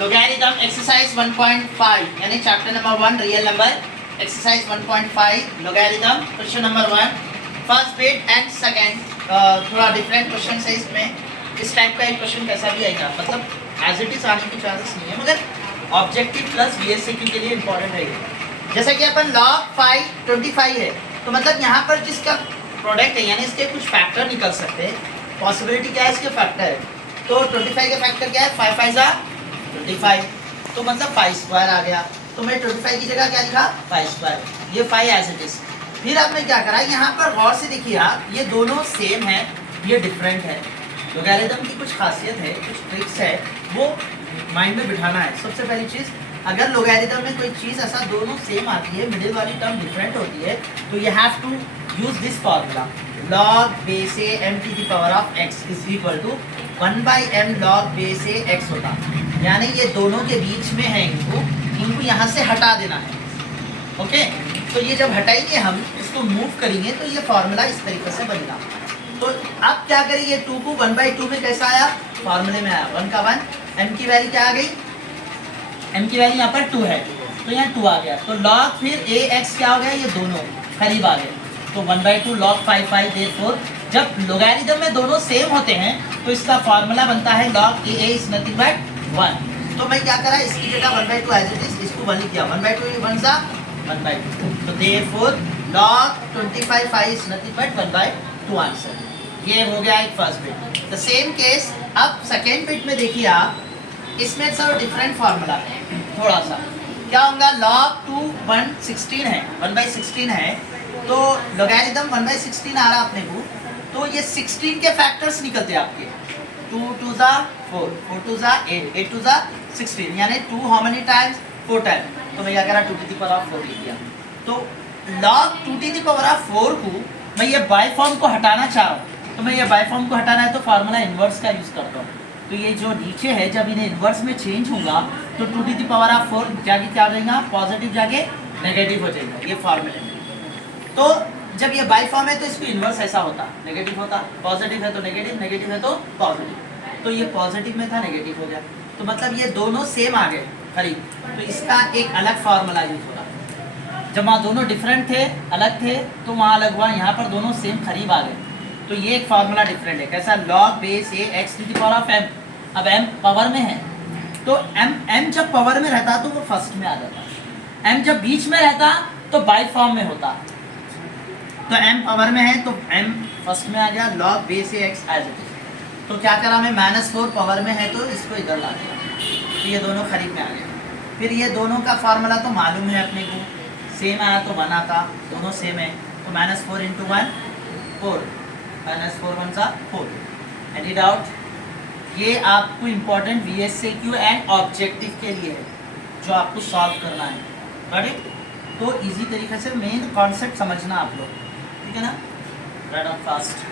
logarithm exercise 1.5 यानी chapter number 1 real number exercise 1.5 logarithm question number 1 first bit and second. थोड़ा different question है इसमें। इस type का एक क्वेश्चन कैसा भी आएगा, मतलब एज इट इज आने की चांसेस नहीं है, मगर ऑब्जेक्टिव प्लस VSQ के लिए इंपॉर्टेंट है ये। जैसा कि अपन log 5 25 है, तो मतलब यहाँ पर जिसका प्रोडक्ट है यानी इसके कुछ फैक्टर निकल सकते हैं। पॉसिबिलिटी क्या है, इसके फैक्टर है। तो 25 के फैक्टर क्या है, 5 5 25, तो मतलब 5 स्क्वायर आ गया। तो मैं 25 की जगह क्या लिखा, 5 स्क्वायर, ये 5 एज इट इज। फिर आपने क्या करा, यहाँ पर गौर से देखिए आप, ये दोनों सेम है, ये डिफरेंट है। लोगैरिथम की कुछ खासियत है, कुछ ट्रिक्स है, वो माइंड में बिठाना है। सबसे पहली चीज़, अगर लोगैरिथम में कोई चीज़ ऐसा दोनों सेम आती है, मिडिल वाली टर्म डिफरेंट होती है, तो you have to use this formula, log base a m to the power of x is equal to 1/m log base a x होता। यानी ये दोनों के बीच में है, इनको यहाँ से हटा देना है। ओके, तो ये जब हटाएंगे हम इसको मूव करेंगे तो ये फॉर्मूला इस तरीके से बनेगा। तो अब क्या करेंगे, 2 को 1/2 में कैसा आया, फॉर्मूले में आया 1 का 1, m की वैल्यू क्या आ गई, m की वैल्यू यहाँ पर 2 है, तो यहाँ 2 आ गया। तो log फिर ax क्या हो गया, ये दोनों करीब आ गए, तो 1/2 log 5 5 therefore जब लोगैरिथम में दोनों सेम होते हैं तो इसका फॉर्मूला बनता है log a is nothing but 1। तो मैं क्या करा, इसकी जगह 1/2 एज इट इज, इसको 1 लिख दिया, 1/2 1 सा 1/2, तो therefore log 25 5 is nothing but 1/2 answer. ये हो गया एक first bit. The same case अब सेकेंड बिट में देखिए आप, इसमें सब डिफरेंट फार्मूला है थोड़ा सा। क्या होगा, log 2 1/16 है, 1/16 है, तो लोगैरिथम 1/16 आ रहा अपने को, तो ये 16 के फैक्टर्स निकलते हैं आपके, 2 2 ज़ा 4, 4 2 ज़ा 8, 8 2 ज़ा 16, यानी 2 हाउ मेनी टाइम्स, 4 टाइम्स। तो मैं क्या करा, 2 to the power of 4 लिख दिया। तो log 2 to the power of 4 को मैं ये बाय फॉर्म को हटाना चाह रहा हूँ, तो मैं ये बाय फॉर्म को हटाना है तो फार्मूला इन्वर्स का यूज़ करता हूँ। तो ये जो नीचे है, जब इन्हें इन्वर्स में चेंज होगा तो 2 to the power of 4 जाके क्या हो जाएगा, पॉजिटिव जाके नेगेटिव हो जाएगा ये फार्मूले में। तो जब ये बाय फॉर्म है तो इसको इन्वर्स ऐसा होता, नेगेटिव होता, पॉजिटिव है तो नेगेटिव, नेगेटिव है तो पॉजिटिव। तो ये पॉजिटिव में था, नेगेटिव हो गया, तो मतलब ये दोनों सेम आ गए करीब, तो इसका एक अलग फार्मूला यूज होगा। जब वहाँ दोनों डिफरेंट थे, अलग थे, तो वहाँ अलग हुआ, यहाँ पर दोनों सेम करीब आ गए, तो ये एक फार्मूला डिफरेंट है। कैसा, log base a x to the power of m। अब m पावर में है, तो m जब पावर में रहता तो वो फर्स्ट में आ जाता, m जब बीच में रहता तो बाय फॉर्म में होता। तो m पावर में है तो m फर्स्ट में आ गया, log base a x as it is. तो क्या करा मैं, -4 पावर में है तो इसको इधर ला दिया, तो ये दोनों करीब में आ गए। फिर ये दोनों का फार्मूला तो मालूम है अपने को, सेम आया तो बना था, दोनों सेम है, तो -4 × 1 4, -4 1 सा 4। एनी डाउट, ये आपको इम्पोर्टेंट VSQ एंड ऑब्जेक्टिव के लिए है जो आपको सॉल्व करना है, राइट। तो इजी तरीके से मेन कॉन्सेप्ट समझना आप लोग, ठीक है ना, राइट ऑन फास्ट।